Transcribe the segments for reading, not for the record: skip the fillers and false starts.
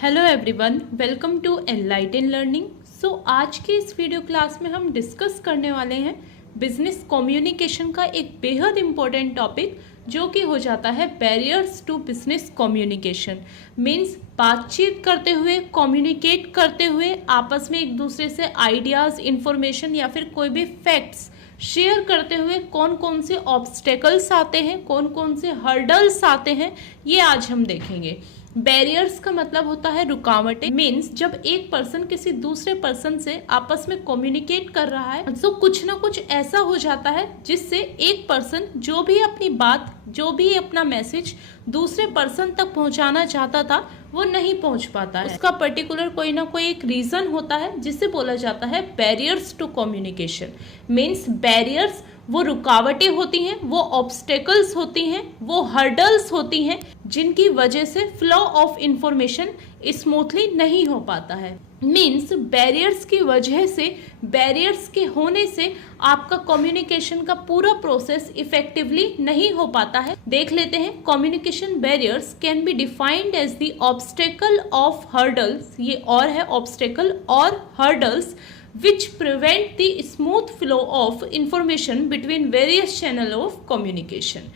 Hello everyone, welcome to enlighten learning. आज के इस वीडियो क्लास में हम डिस्कस करने वाले हैं बिजनेस कम्युनिकेशन का एक बेहद इम्पोर्टेंट टॉपिक जो कि हो जाता है barriers to business communication. Means बातचीत करते हुए, कम्युनिकेट करते हुए आपस में एक दूसरे से आइडियाज़, इंफॉर्मेशन या फिर कोई भी फैक्ट्स शेयर करते हुए कौन कौन से ऑब्स्टेकल्स आते हैं, कौन कौन से हर्डल्स आते हैं, ये आज हम देखेंगे। बैरियर्स का मतलब होता है रुकावटें। मीन्स जब एक पर्सन किसी दूसरे पर्सन से आपस में कम्युनिकेट कर रहा है तो कुछ ना कुछ ऐसा हो जाता है जिससे एक पर्सन जो भी अपनी बात, जो भी अपना मैसेज दूसरे पर्सन तक पहुंचाना चाहता था वो नहीं पहुंच पाता है। उसका पर्टिकुलर कोई ना कोई एक रीजन होता है जिसे बोला जाता है barriers to communication. Means barriers वो रुकावटें होती हैं, वो ऑब्स्टेकल्स होती हैं, वो हर्डल्स होती हैं जिनकी वजह से फ्लो ऑफ इंफॉर्मेशन स्मूथली नहीं हो पाता है। मीन्स बैरियर्स की वजह से, बैरियर्स के होने से आपका कम्युनिकेशन का पूरा प्रोसेस इफेक्टिवली नहीं हो पाता है। देख लेते हैं, communication barriers can be defined as the obstacle of hurdles, ये और है ऑब्स्टेकल और hurdles which prevent the smooth flow of information between various channels of communication,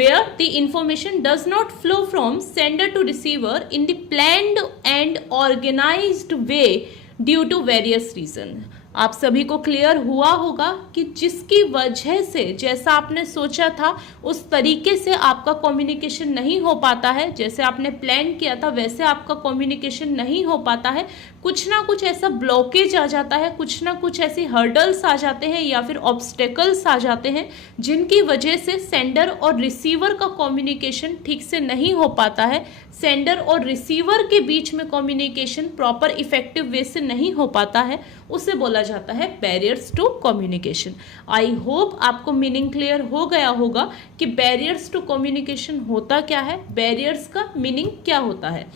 where the information does not flow from sender to receiver in the planned and organized way due to various reasons। आप सभी को clear हुआ होगा कि जिसकी वजह से, जैसा आपने सोचा था उस तरीके से आपका कम्युनिकेशन नहीं हो पाता है, जैसे आपने प्लान किया था वैसे आपका कम्युनिकेशन नहीं हो पाता है। कुछ ना कुछ ऐसा ब्लॉकेज आ जाता है, कुछ ना कुछ ऐसी हर्डल्स आ जाते हैं या फिर ऑब्स्टेकल्स आ जाते हैं जिनकी वजह से सेंडर और रिसीवर का कम्युनिकेशन ठीक से नहीं हो पाता है। सेंडर और रिसीवर के बीच में कम्युनिकेशन प्रॉपर इफेक्टिव वे से नहीं हो पाता है, उसे बोला जाता है barriers to communication. I hope आपको मीनिंग क्लियर हो गया होगा कि बैरियर्स टू कम्युनिकेशन होता क्या है, बैरियर्स का मीनिंग क्या होता है।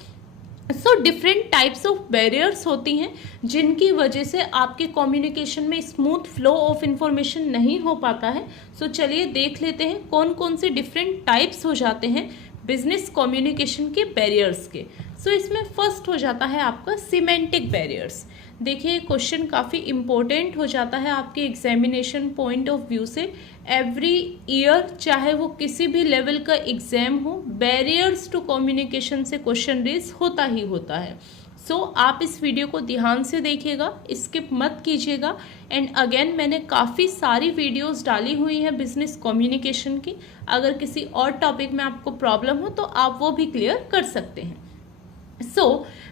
डिफरेंट टाइप्स ऑफ बैरियर्स होती हैं जिनकी वजह से आपके कम्युनिकेशन में स्मूथ फ्लो ऑफ इंफॉर्मेशन नहीं हो पाता है। चलिए देख लेते हैं कौन कौन से डिफरेंट टाइप्स हो जाते हैं बिजनेस कम्युनिकेशन के बैरियर्स के। इसमें फर्स्ट हो जाता है आपका सिमेंटिक बैरियर्स। देखिए क्वेश्चन काफ़ी इम्पोर्टेंट हो जाता है आपके एग्जामिनेशन पॉइंट ऑफ व्यू से। एवरी ईयर, चाहे वो किसी भी लेवल का एग्जाम हो, बैरियर्स टू कम्युनिकेशन से क्वेश्चन रेज होता ही होता है। आप इस वीडियो को ध्यान से देखिएगा, स्किप मत कीजिएगा। एंड अगेन मैंने काफ़ी सारी वीडियोस डाली हुई हैं बिजनेस कम्युनिकेशन की। अगर किसी और टॉपिक में आपको प्रॉब्लम हो तो आप वो भी क्लियर कर सकते हैं।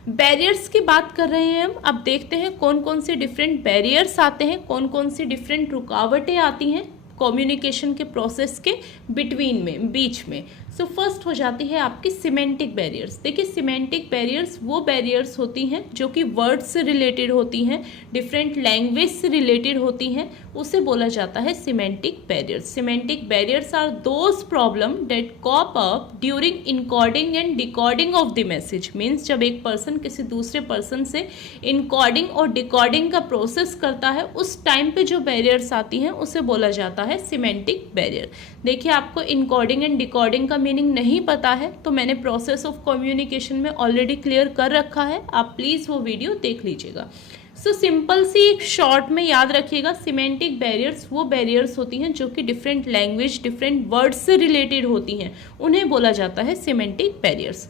बैरियर्स की बात कर रहे हैं हम। अब देखते हैं कौन कौन से डिफरेंट बैरियर्स आते हैं, कौन कौन सी डिफरेंट रुकावटें आती हैं कम्युनिकेशन के प्रोसेस के बिटवीन में, बीच में। फर्स्ट हो जाती है आपकी सिमेंटिक बैरियर्स। देखिए सिमेंटिक बैरियर्स वो बैरियर्स होती हैं जो कि वर्ड से रिलेटेड होती हैं, डिफरेंट लैंग्वेज से रिलेटेड होती हैं, उसे बोला जाता है semantic barriers. Semantic barriers are those problem that crop up during encoding and decoding of the message. Means जब एक पर्सन किसी दूसरे पर्सन से इनकोडिंग और डिकोडिंग का प्रोसेस करता है, उस टाइम पे जो बैरियर्स आती हैं उसे बोला जाता है सिमेंटिक बैरियर। देखिए आपको इनकोडिंग एंड डिकोडिंग का मीनिंग नहीं पता है तो मैंने प्रोसेस ऑफ कम्युनिकेशन में ऑलरेडी क्लियर कर रखा है, आप प्लीज़ वो वीडियो देख लीजिएगा। सिंपल सी एक शॉर्ट में याद रखिएगा, सिमेंटिक बैरियर्स वो बैरियर्स होती हैं जो कि डिफरेंट लैंग्वेज, डिफरेंट वर्ड्स से रिलेटेड होती हैं, उन्हें बोला जाता है सिमेंटिक बैरियर्स।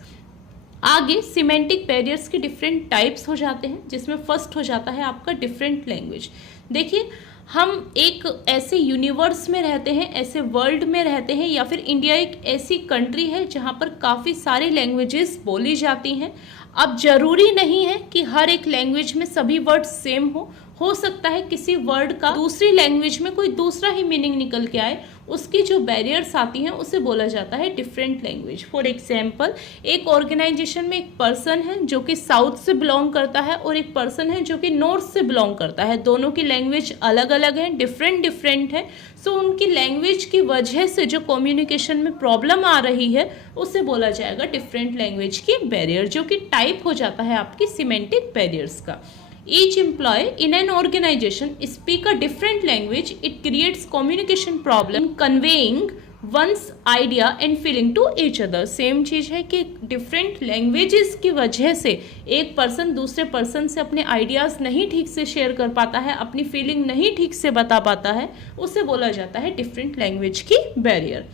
आगे सिमेंटिक बैरियर्स के डिफरेंट टाइप्स हो जाते हैं जिसमें फर्स्ट हो जाता है आपका डिफरेंट लैंग्वेज। देखिए हम एक ऐसे यूनिवर्स में रहते हैं, ऐसे वर्ल्ड में रहते हैं, या फिर इंडिया एक ऐसी कंट्री है जहाँ पर काफ़ी सारी लैंग्वेजेस बोली जाती हैं। अब जरूरी नहीं है कि हर एक लैंग्वेज में सभी वर्ड सेम हो सकता है किसी वर्ड का दूसरी लैंग्वेज में कोई दूसरा ही मीनिंग निकल के आए। उसकी जो बैरियर्स आती हैं उसे बोला जाता है डिफरेंट लैंग्वेज। फॉर एग्जाम्पल, एक ऑर्गेनाइजेशन में एक पर्सन है जो कि साउथ से बिलोंग करता है और एक पर्सन है जो कि नॉर्थ से बिलोंग करता है। दोनों की लैंग्वेज अलग अलग है, डिफरेंट है। उनकी लैंग्वेज की वजह से जो कम्युनिकेशन में प्रॉब्लम आ रही है उसे बोला जाएगा डिफरेंट लैंग्वेज की बैरियर, जो कि टाइप हो जाता है आपकी सिमेंटिक बैरियर्स का। Each employee in an organization speak a different language. It creates communication problem in conveying one's idea and feeling to each other. Same चीज़ है कि डिफरेंट लैंग्वेजेस की वजह से एक पर्सन दूसरे पर्सन से अपने आइडियाज़ नहीं ठीक से शेयर कर पाता है, अपनी फीलिंग नहीं ठीक से बता पाता है, उसे बोला जाता है डिफरेंट लैंग्वेज की बैरियर।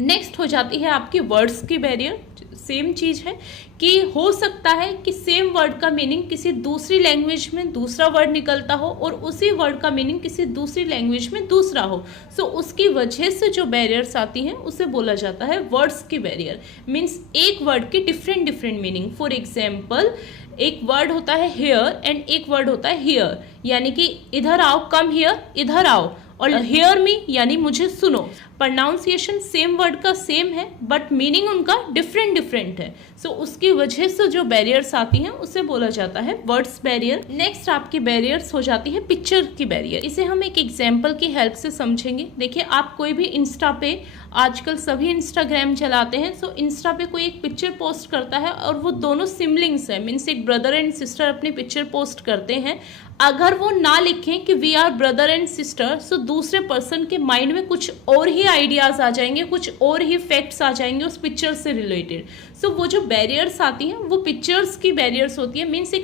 नेक्स्ट हो जाती है आपकी वर्ड्स की बैरियर। सेम चीज़ है कि हो सकता है कि सेम वर्ड का मीनिंग किसी दूसरी लैंग्वेज में दूसरा वर्ड निकलता हो और उसी वर्ड का मीनिंग किसी दूसरी लैंग्वेज में दूसरा हो। सो उसकी वजह से जो बैरियर्स आती हैं उसे बोला जाता है वर्ड्स की बैरियर। मीन्स एक वर्ड की different different meaning. For example, एक वर्ड होता है हेयर एंड एक वर्ड होता है हियर, यानी कि इधर आओ, कम हियर, इधर आओ, और हियर मी यानी मुझे सुनो। प्रोनाउंसिएशन सेम वर्ड का सेम है बट मीनिंग उनका डिफरेंट डिफरेंट है। सो उसकी वजह से जो बैरियर्स आती हैं उसे बोला जाता है वर्ड्स बैरियर। नेक्स्ट आपकी बैरियर्स हो जाती है पिक्चर की बैरियर। इसे हम एक एग्जाम्पल की हेल्प से समझेंगे। देखिए, आप कोई भी इंस्टा पे, आजकल सभी इंस्टाग्राम चलाते हैं, सो इंस्टा पे कोई एक पिक्चर पोस्ट करता है और वो दोनों सिबलिंग्स हैं, मीन्स एक ब्रदर एंड सिस्टर अपनी पिक्चर पोस्ट करते हैं। अगर वो ना लिखें कि we are brother and sister, so दूसरे पर्सन के माइंड में कुछ और ही आइडियाज आ जाएंगे, कुछ और ही फैक्ट्स आ जाएंगे उस पिक्चर से रिलेटेड। सो वो जो बैरियर्स आती हैं वो पिक्चर्स की बैरियर्स होती है। मीन्स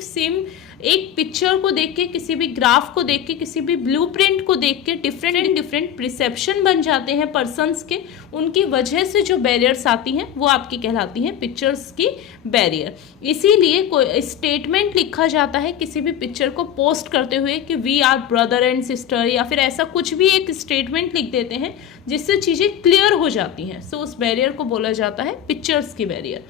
एक पिक्चर को देख के, किसी भी ग्राफ को देख के, किसी भी ब्लूप्रिंट को देख के डिफरेंट डिफरेंट प्रिसेप्शन बन जाते हैं पर्सन्स के। उनकी वजह से जो बैरियर्स आती हैं वो आपकी कहलाती हैं पिक्चर्स की बैरियर। इसीलिए कोई स्टेटमेंट लिखा जाता है किसी भी पिक्चर को पोस्ट करते हुए कि we are brother and sister, या फिर ऐसा कुछ भी एक स्टेटमेंट लिख देते हैं जिससे चीज़ें क्लियर हो जाती हैं। सो उस बैरियर को बोला जाता है पिक्चर्स की बैरियर।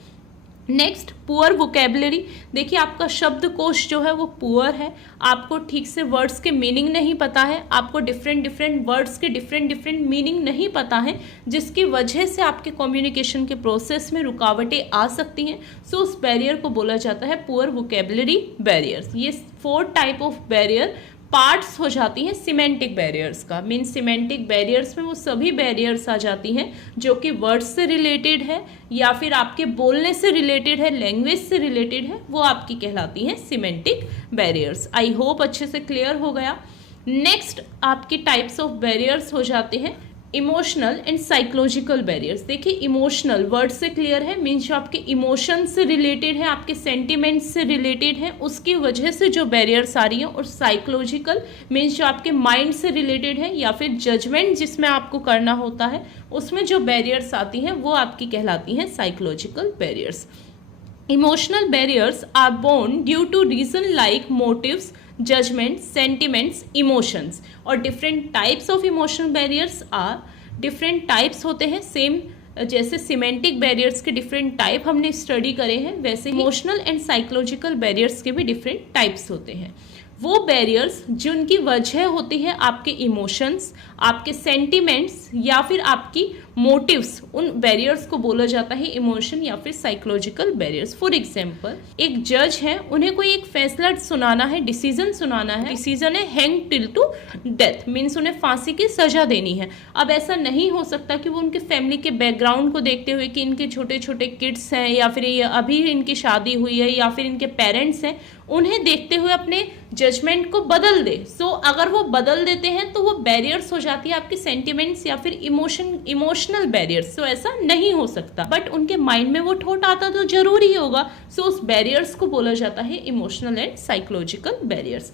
Next, poor vocabulary. देखिए, आपका शब्दकोश जो है वो पुअर है, आपको ठीक से वर्ड्स के मीनिंग नहीं पता है, आपको डिफरेंट डिफरेंट वर्ड्स के डिफरेंट डिफरेंट मीनिंग नहीं पता है, जिसकी वजह से आपके कम्युनिकेशन के प्रोसेस में रुकावटें आ सकती हैं। सो उस बैरियर को बोला जाता है पुअर वोकेबलरी बैरियर्स। ये 4 टाइप ऑफ बैरियर पार्ट्स हो जाती हैं सिमेंटिक बैरियर्स का। मीन सिमेंटिक बैरियर्स में वो सभी बैरियर्स आ जाती हैं जो कि वर्ड्स से रिलेटेड है या फिर आपके बोलने से रिलेटेड है, लैंग्वेज से रिलेटेड है, वो आपकी कहलाती हैं सिमेंटिक बैरियर्स। आई होप अच्छे से क्लियर हो गया। नेक्स्ट आपकी टाइप्स ऑफ बैरियर्स हो जाते हैं इमोशनल एंड साइकोलॉजिकल बैरियर्स। देखिए, इमोशनल वर्ड से क्लियर है, मीन्स जो आपके इमोशन से रिलेटेड है, आपके सेंटिमेंट्स से रिलेटेड है, उसकी वजह से जो बैरियर्स आ रही हैं। और साइकोलॉजिकल मीन्स जो आपके माइंड से रिलेटेड है या फिर जजमेंट जिसमें आपको करना होता है, उसमें जो बैरियर्स आती हैं वो आपकी कहलाती हैं psychological barriers. Emotional barriers are born due to reason like motives, judgement, sentiments, emotions. और different types of emotional barriers are, different types होते हैं। सेम जैसे सिमेंटिक बैरियर्स के डिफरेंट टाइप हमने स्टडी करे हैं, वैसे इमोशनल एंड साइकोलॉजिकल बैरियर्स के भी डिफरेंट टाइप्स होते हैं। वो बैरियर्स जिनकी वजह होती है आपके इमोशंस, आपके सेंटिमेंट्स या फिर आपकी मोटिव्स, उन बैरियर्स को बोला जाता है इमोशन या फिर साइकोलॉजिकल बैरियर्स। फॉर एग्जाम्पल, एक जज है, उन्हें कोई एक फैसला सुनाना है, डिसीजन सुनाना है। डिसीजन है hang till two death, means उन्हें फांसी की सजा देनी है। अब ऐसा नहीं हो सकता कि वो उनके फैमिली के बैकग्राउंड को देखते हुए कि इनके छोटे छोटे किड्स हैं या फिर अभी इनकी शादी हुई है या फिर इनके पेरेंट्स हैं, उन्हें देखते हुए अपने जजमेंट को बदल दे। सो अगर वो बदल देते हैं तो वो बैरियर्स हो जाती है आपके सेंटिमेंट्स या फिर इमोशनल बैरियर्स। सो ऐसा नहीं हो सकता, बट उनके माइंड में वो थॉट आता तो जरूरी होगा। सो उस बैरियर्स को बोला जाता है emotional and psychological barriers.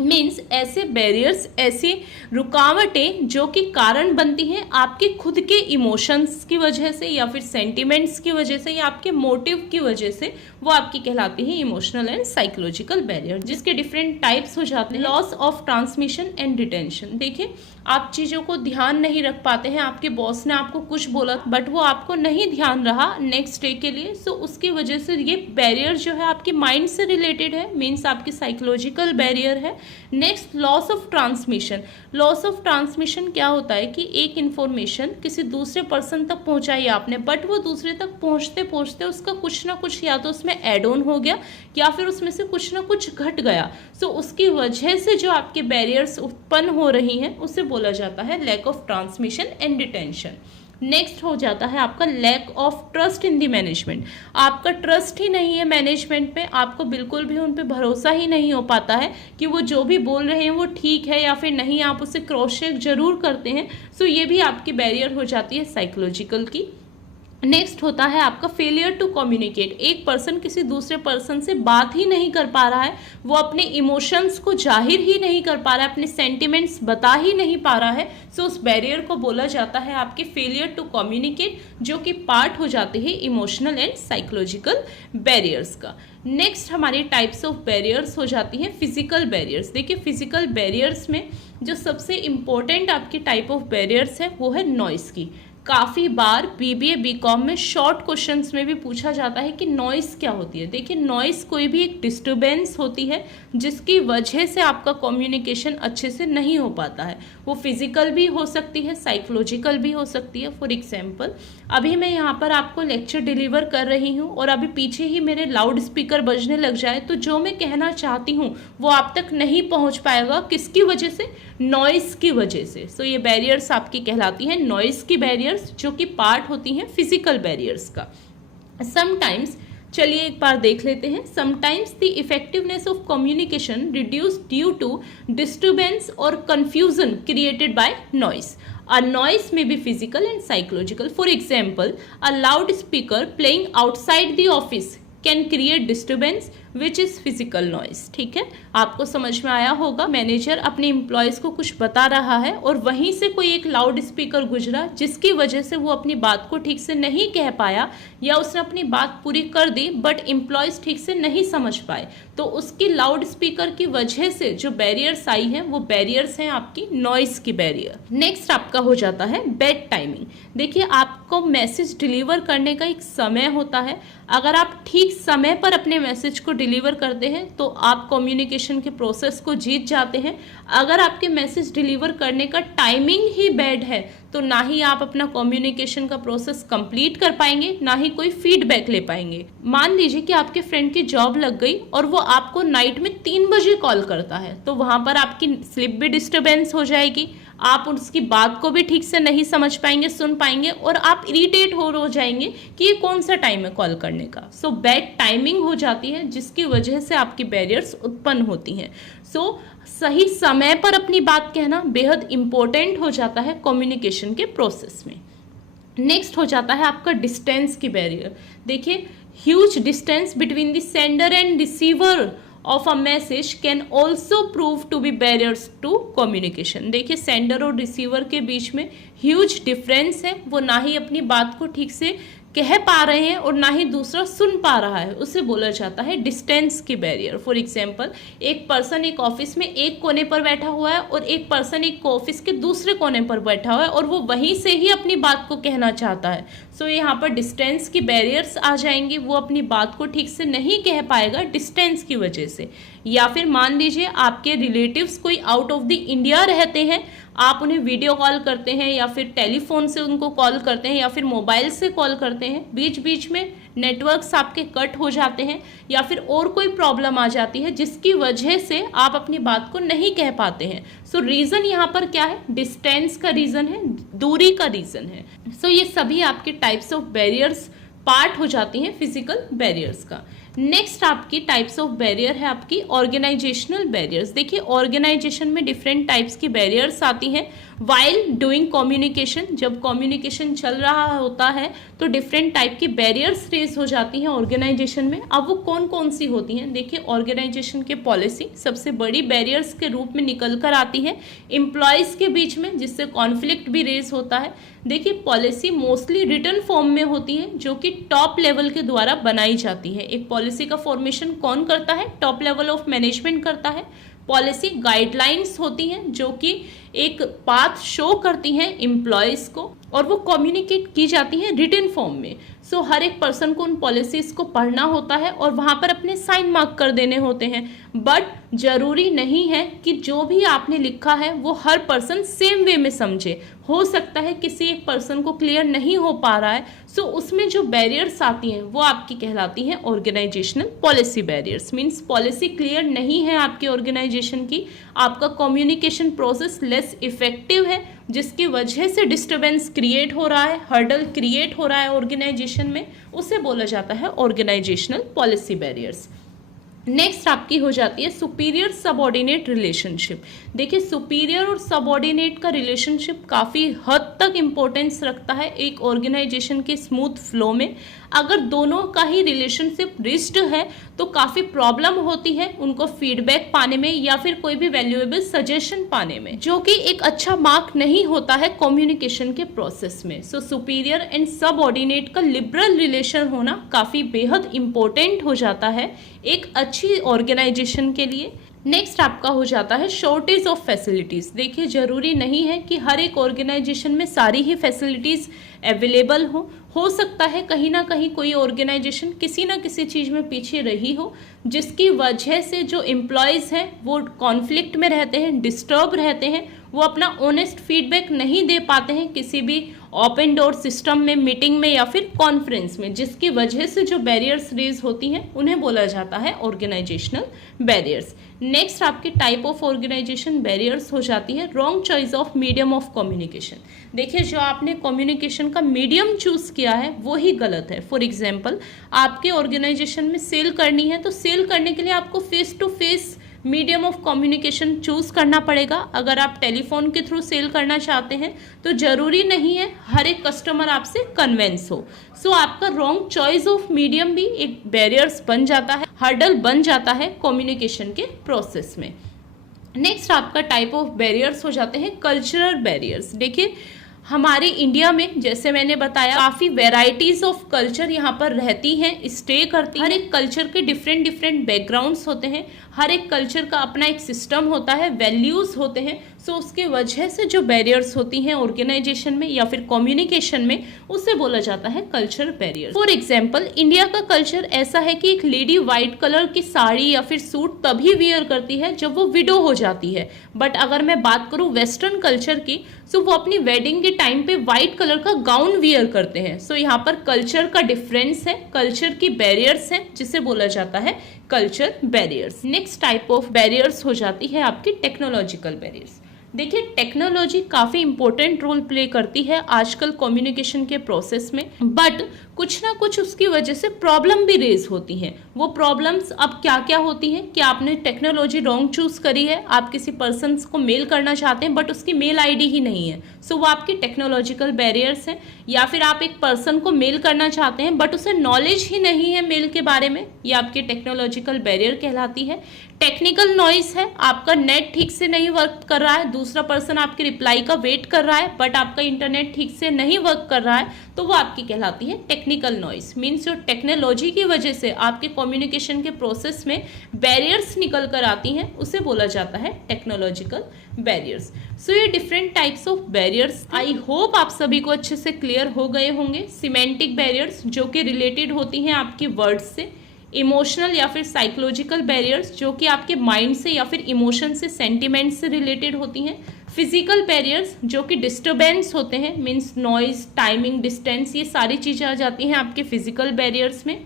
Means ऐसे बैरियर्स, ऐसी रुकावटें जो कि कारण बनती हैं आपके खुद के इमोशंस की वजह से या फिर सेंटिमेंट्स की वजह से या आपके मोटिव की वजह से, वो आपकी कहलाती है इमोशनल एंड साइकोलॉजिकल बैरियर, जिसके डिफरेंट टाइप्स हो जाते हैं। Loss of transmission and retention. देखिए, आप चीज़ों को ध्यान नहीं रख पाते हैं, आपके बॉस ने आपको कुछ बोला बट वो आपको नहीं ध्यान रहा नेक्स्ट डे के लिए, सो उसकी वजह से ये बैरियर जो है आपके माइंड से रिलेटेड है, मीन्स आपकी साइकोलॉजिकल बैरियर है। Next, loss of transmission. Loss of transmission क्या होता है कि एक इन्फॉर्मेशन किसी दूसरे पर्सन तक पहुंचाई आपने, बट वो दूसरे तक पहुंचते पहुंचते उसका कुछ ना कुछ या तो उसमें ऐड ऑन हो गया या फिर उसमें से कुछ ना कुछ घट गया। सो उसकी वजह से जो आपके बैरियर्स उत्पन्न हो रही हैं उसे बोला जाता है lack of transmission and retention. Next हो जाता है आपका lack of trust in the management. आपका ट्रस्ट ही नहीं है मैनेजमेंट पे, आपको बिल्कुल भी उन पे भरोसा ही नहीं हो पाता है कि वो जो भी बोल रहे हैं वो ठीक है या फिर नहीं, आप उसे क्रॉस चेक जरूर करते हैं। सो ये भी आपकी बैरियर हो जाती है साइकोलॉजिकल की। नेक्स्ट होता है आपका फेलियर टू कम्युनिकेट। एक पर्सन किसी दूसरे पर्सन से बात ही नहीं कर पा रहा है, वो अपने इमोशंस को जाहिर ही नहीं कर पा रहा है, अपने सेंटिमेंट्स बता ही नहीं पा रहा है। सो उस बैरियर को बोला जाता है आपके फेलियर टू कम्युनिकेट, जो कि पार्ट हो जाते हैं इमोशनल एंड साइकोलॉजिकल बैरियर्स का। नेक्स्ट हमारी टाइप्स ऑफ बैरियर्स हो जाती हैं फिजिकल बैरियर्स। देखिए फिजिकल बैरियर्स में जो सबसे इंपॉर्टेंट आपकी टाइप ऑफ बैरियर्स है वो है नॉइस की। काफ़ी बार बीबीए बीकॉम में शॉर्ट क्वेश्चंस में भी पूछा जाता है कि नॉइस क्या होती है। देखिए नॉइस कोई भी एक डिस्टर्बेंस होती है जिसकी वजह से आपका कम्युनिकेशन अच्छे से नहीं हो पाता है। वो फिजिकल भी हो सकती है, साइकोलॉजिकल भी हो सकती है। फॉर एग्जाम्पल अभी मैं यहाँ पर आपको लेक्चर डिलीवर कर रही हूँ और अभी पीछे ही मेरे लाउड स्पीकर बजने लग जाए तो जो मैं कहना चाहती हूँ वो आप तक नहीं पहुँच पाएगा। किसकी वजह से? नॉइस की वजह से। सो ये बैरियर्स आपकी कहलाती हैं नॉइस की बैरियर्स, जो कि पार्ट होती हैं फिजिकल बैरियर्स का। समटाइम्स, चलिए एक बार देख लेते हैं। Sometimes the effectiveness of communication reduce due to disturbance और confusion created by noise. A noise may be physical and psychological. For example, a loudspeaker playing outside the office can create disturbance which is physical noise. ठीक है, आपको समझ में आया होगा। Manager अपने employees को कुछ बता रहा है और वहीं से कोई एक लाउड स्पीकर गुजरा जिसकी वजह से वो अपनी बात को ठीक से नहीं कह पाया, या उसने अपनी बात पूरी कर दी बट एम्प्लॉयज़ ठीक से नहीं समझ पाए, तो उसकी लाउड स्पीकर की वजह से जो बैरियर्स आई हैं वो बैरियर्स हैं आपकी नॉइस की बैरियर। नेक्स्ट आपका हो जाता है बेड टाइमिंग। देखिए आपको मैसेज डिलीवर करने का एक समय होता है। अगर आप ठीक समय पर अपने मैसेज को डिलीवर करते हैं तो आप कम्युनिकेशन के प्रोसेस को जीत जाते हैं। अगर आपके मैसेज डिलीवर करने का टाइमिंग ही बैड है तो ना ही आप अपना कम्युनिकेशन का प्रोसेस कंप्लीट कर पाएंगे, ना ही कोई फीडबैक ले पाएंगे। मान लीजिए कि आपके फ्रेंड की जॉब लग गई और वो आपको नाइट में 3 बजे कॉल करता है, तो वहां पर आपकी स्लीप भी डिस्टर्बेंस हो जाएगी, आप उसकी बात को भी ठीक से नहीं समझ पाएंगे, सुन पाएंगे, और आप इरिटेट हो जाएंगे कि ये कौन सा टाइम है कॉल करने का। सो बैड टाइमिंग हो जाती है जिसकी वजह से आपकी बैरियर्स उत्पन्न होती हैं। सो सही समय पर अपनी बात कहना बेहद इंपॉर्टेंट हो जाता है कम्युनिकेशन के प्रोसेस में। नेक्स्ट हो जाता है आपका डिस्टेंस की बैरियर। देखिए huge distance between the sender and receiver of a message can also prove to be barriers to communication. देखिए सेंडर और रिसीवर के बीच में ह्यूज डिफरेंस है, वो ना ही अपनी बात को ठीक से कह पा रहे हैं और ना ही दूसरा सुन पा रहा है, उसे बोला जाता है डिस्टेंस की बैरियर। फॉर एग्जाम्पल एक पर्सन एक ऑफिस में एक कोने पर बैठा हुआ है और एक पर्सन एक ऑफिस के दूसरे कोने पर बैठा हुआ है और वो वहीं से ही अपनी बात को कहना चाहता है। सो यहाँ पर डिस्टेंस की बैरियर्स आ जाएंगी, वो अपनी बात को ठीक से नहीं कह पाएगा डिस्टेंस की वजह से। या फिर मान लीजिए आपके रिलेटिव्स कोई आउट ऑफ द इंडिया रहते हैं, आप उन्हें वीडियो कॉल करते हैं या फिर टेलीफोन से उनको कॉल करते हैं या फिर मोबाइल से कॉल करते हैं, बीच बीच में नेटवर्क्स आपके कट हो जाते हैं या फिर और कोई प्रॉब्लम आ जाती है जिसकी वजह से आप अपनी बात को नहीं कह पाते हैं। सो रीज़न यहाँ पर क्या है? डिस्टेंस का रीज़न है, दूरी का रीज़न है। सो ये सभी आपके टाइप्स ऑफ बैरियर्स पार्ट हो जाती हैं फिजिकल बैरियर्स का। नेक्स्ट आपकी टाइप्स ऑफ बैरियर है आपकी ऑर्गेनाइजेशनल बैरियर्स। देखिए ऑर्गेनाइजेशन में डिफरेंट टाइप्स की बैरियर्स आती हैं वाइल डूइंग कम्युनिकेशन। जब कम्युनिकेशन चल रहा होता है तो डिफरेंट टाइप की बैरियर्स रेज हो जाती हैं ऑर्गेनाइजेशन में। अब वो कौन कौन सी होती हैं? देखिए ऑर्गेनाइजेशन के पॉलिसी सबसे बड़ी बैरियर्स के रूप में निकल कर आती है एम्प्लॉयज़ के बीच में, जिससे कॉन्फ्लिक्ट भी रेज होता है। देखिए पॉलिसी मोस्टली रिटन फॉर्म में होती है जो कि टॉप लेवल के द्वारा बनाई जाती है। एक पॉलिसी का फॉर्मेशन कौन करता है? टॉप लेवल ऑफ मैनेजमेंट करता है। पॉलिसी गाइडलाइंस होती हैं जो कि एक पाथ शो करती हैं एम्प्लॉयज़ को और वो कम्युनिकेट की जाती हैं रिटन फॉर्म में। सो हर एक पर्सन को उन पॉलिसीज़ को पढ़ना होता है और वहाँ पर अपने साइन मार्क कर देने होते हैं। बट जरूरी नहीं है कि जो भी आपने लिखा है वो हर पर्सन सेम वे में समझे। हो सकता है किसी एक पर्सन को क्लियर नहीं हो पा रहा है। सो उसमें जो बैरियर्स आती हैं वो आपकी कहलाती हैं organisational policy barriers. Means policy clear नहीं है आपकी ऑर्गेनाइजेशन की, आपका कम्युनिकेशन प्रोसेस लेस इफेक्टिव है, जिसकी वजह से डिस्टर्बेंस क्रिएट हो रहा है, हर्डल क्रिएट हो रहा है ऑर्गेनाइजेशन में, उसे बोला जाता है ऑर्गेनाइजेशनल पॉलिसी बैरियर्स। नेक्स्ट आपकी हो जाती है सुपीरियर सबऑर्डिनेट रिलेशनशिप। देखिए सुपीरियर और सबऑर्डिनेट का रिलेशनशिप काफ़ी हद तक इम्पोर्टेंस रखता है एक ऑर्गेनाइजेशन के स्मूथ फ्लो में। अगर दोनों का ही रिलेशनशिप रिस्ड है तो काफ़ी प्रॉब्लम होती है उनको फीडबैक पाने में या फिर कोई भी वैल्यूएबल सजेशन पाने में, जो कि एक अच्छा मार्क नहीं होता है कम्युनिकेशन के प्रोसेस में। सो सुपीरियर एंड सबऑर्डिनेट का लिबरल रिलेशन होना काफ़ी बेहद इम्पोर्टेंट हो जाता है एक अच्छी ऑर्गेनाइजेशन के लिए। नेक्स्ट आपका हो जाता है शॉर्टेज ऑफ फैसिलिटीज़। देखिए ज़रूरी नहीं है कि हर एक ऑर्गेनाइजेशन में सारी ही फैसिलिटीज़ अवेलेबल हो सकता है कहीं ना कहीं कोई ऑर्गेनाइजेशन किसी ना किसी चीज़ में पीछे रही हो, जिसकी वजह से जो एम्प्लॉयज़ हैं वो कॉन्फ्लिक्ट में रहते हैं, डिस्टर्ब रहते हैं, वो अपना ऑनेस्ट फीडबैक नहीं दे पाते हैं किसी भी ओपन डोर सिस्टम में, मीटिंग में या फिर कॉन्फ्रेंस में, जिसकी वजह से जो बैरियर्स रेज होती हैं उन्हें बोला जाता है ऑर्गेनाइजेशनल बैरियर्स। नेक्स्ट आपके टाइप ऑफ ऑर्गेनाइजेशन बैरियर्स हो जाती है wrong choice of medium of communication. देखिए जो आपने कम्युनिकेशन का मीडियम चूज किया है वो ही गलत है। फॉर एग्जाम्पल आपके ऑर्गेनाइजेशन में सेल करनी है तो सेल करने के लिए आपको face to face medium of communication choose करना पड़ेगा। अगर आप टेलीफोन के थ्रू सेल करना चाहते हैं तो जरूरी नहीं है हर एक कस्टमर आपसे कन्वेंस हो। सो आपका रॉन्ग चॉइस ऑफ मीडियम भी एक बैरियर्स बन जाता है, हर्डल बन जाता है कम्युनिकेशन के प्रोसेस में। नेक्स्ट आपका टाइप ऑफ बैरियर्स हो जाते हैं कल्चरल बैरियर्स। देखिए हमारे इंडिया में जैसे मैंने बताया काफ़ी वेराइटीज़ ऑफ कल्चर यहाँ पर रहती हैं, स्टे करती हैं। हर एक कल्चर के डिफरेंट डिफरेंट बैकग्राउंड्स होते हैं, हर एक कल्चर का अपना एक सिस्टम होता है, वैल्यूज़ होते हैं। सो उसके वजह से जो बैरियर्स होती हैं ऑर्गेनाइजेशन में या फिर कम्युनिकेशन में उसे बोला जाता है culture barrier. For example India का कल्चर ऐसा है कि एक लेडी वाइट कलर की साड़ी या फिर सूट तभी वियर करती है जब वो विडो हो जाती है। बट अगर मैं बात करूँ वेस्टर्न कल्चर की, सो वो अपनी वेडिंग के टाइम पे वाइट कलर का गाउन वियर करते हैं। सो यहाँ पर कल्चर का डिफरेंस है, कल्चर की बैरियर्स हैं जिसे बोला जाता है culture barriers. Next type of barriers हो जाती है आपकी टेक्नोलॉजिकल बैरियर्स। देखिए टेक्नोलॉजी काफ़ी इंपॉर्टेंट रोल प्ले करती है आजकल कम्युनिकेशन के प्रोसेस में, बट कुछ ना कुछ उसकी वजह से प्रॉब्लम भी रेज होती हैं। वो प्रॉब्लम्स अब क्या क्या होती हैं कि आपने टेक्नोलॉजी रॉन्ग चूज करी है, आप किसी पर्सन को मेल करना चाहते हैं बट उसकी मेल आईडी ही नहीं है, सो वो आपकी टेक्नोलॉजिकल बैरियर्स हैं। या फिर आप एक पर्सन को मेल करना चाहते हैं बट उसे नॉलेज ही नहीं है मेल के बारे में, ये आपकी टेक्नोलॉजिकल बैरियर कहलाती है। टेक्निकल नॉइस है, आपका नेट ठीक से नहीं वर्क कर रहा है, दूसरा पर्सन आपके रिप्लाई का वेट कर रहा है बट आपका इंटरनेट ठीक से नहीं वर्क कर रहा है, तो वो आपकी कहलाती है टेक्निकल नॉइस। मीन्स जो टेक्नोलॉजी की वजह से आपके कम्युनिकेशन के प्रोसेस में बैरियर्स निकल कर आती हैं उसे बोला जाता है टेक्नोलॉजिकल बैरियर्स। सो ये different types of barriers, I hope आप सभी को अच्छे से क्लियर हो गए होंगे। सिमेंटिक बैरियर्स जो कि रिलेटेड होती हैं आपकी वर्ड्स से, इमोशनल या फिर साइकोलॉजिकल बैरियर्स जो कि आपके माइंड से या फिर इमोशन से, सेंटिमेंट से रिलेटेड होती हैं। फिजिकल बैरियर्स जो कि डिस्टर्बेंस होते हैं, मीन्स नॉइज, टाइमिंग, डिस्टेंस, ये सारी चीज़ें आ जाती हैं आपके फिजिकल बैरियर्स में।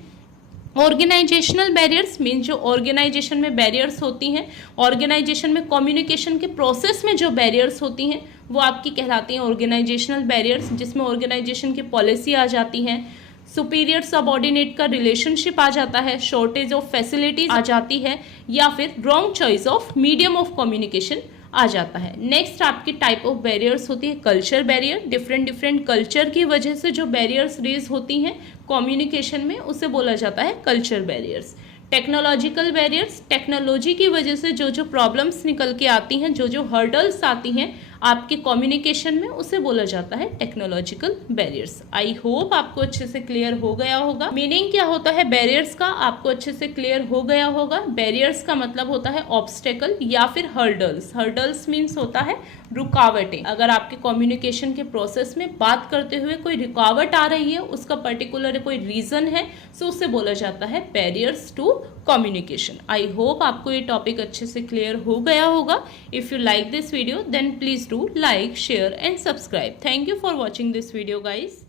ऑर्गेनाइजेशनल बैरियर्स मीन्स जो ऑर्गेनाइजेशन में बैरियर्स होती हैं, ऑर्गेनाइजेशन में कम्युनिकेशन के प्रोसेस में जो बैरियर्स होती हैं वो आपकी कहलाती हैं ऑर्गेनाइजेशनल बैरियर्स, जिसमें ऑर्गेनाइजेशन की पॉलिसी आ जाती हैं, सुपीरियर सबऑर्डिनेट का रिलेशनशिप आ जाता है, शॉर्टेज ऑफ फैसिलिटीज आ जाती है, या फिर wrong choice of medium of communication आ जाता है। नेक्स्ट आपकी टाइप ऑफ बैरियर्स होती है culture barrier. Different different culture की वजह से जो बैरियर्स रेज होती हैं कम्युनिकेशन में उसे बोला जाता है culture barriers. Technological barriers, technology की वजह से जो जो प्रॉब्लम्स निकल के आती हैं, जो जो हर्डल्स आती हैं आपके कम्युनिकेशन में, उसे बोला जाता है टेक्नोलॉजिकल बैरियर्स। आई होप आपको अच्छे से क्लियर हो गया होगा। मीनिंग क्या होता है बैरियर्स का आपको अच्छे से क्लियर हो गया होगा। बैरियर्स का मतलब होता है ऑब्स्टेकल या फिर हर्डल्स। हर्डल्स मीन्स होता है रुकावटें। अगर आपके कम्युनिकेशन के प्रोसेस में बात करते हुए कोई रुकावट आ रही है, उसका पर्टिकुलर कोई रीजन है, सो उसे बोला जाता है barriers to communication. I hope आपको ये टॉपिक अच्छे से क्लियर हो गया होगा। If you like this video then please do like, share and subscribe. Thank you for watching this video guys.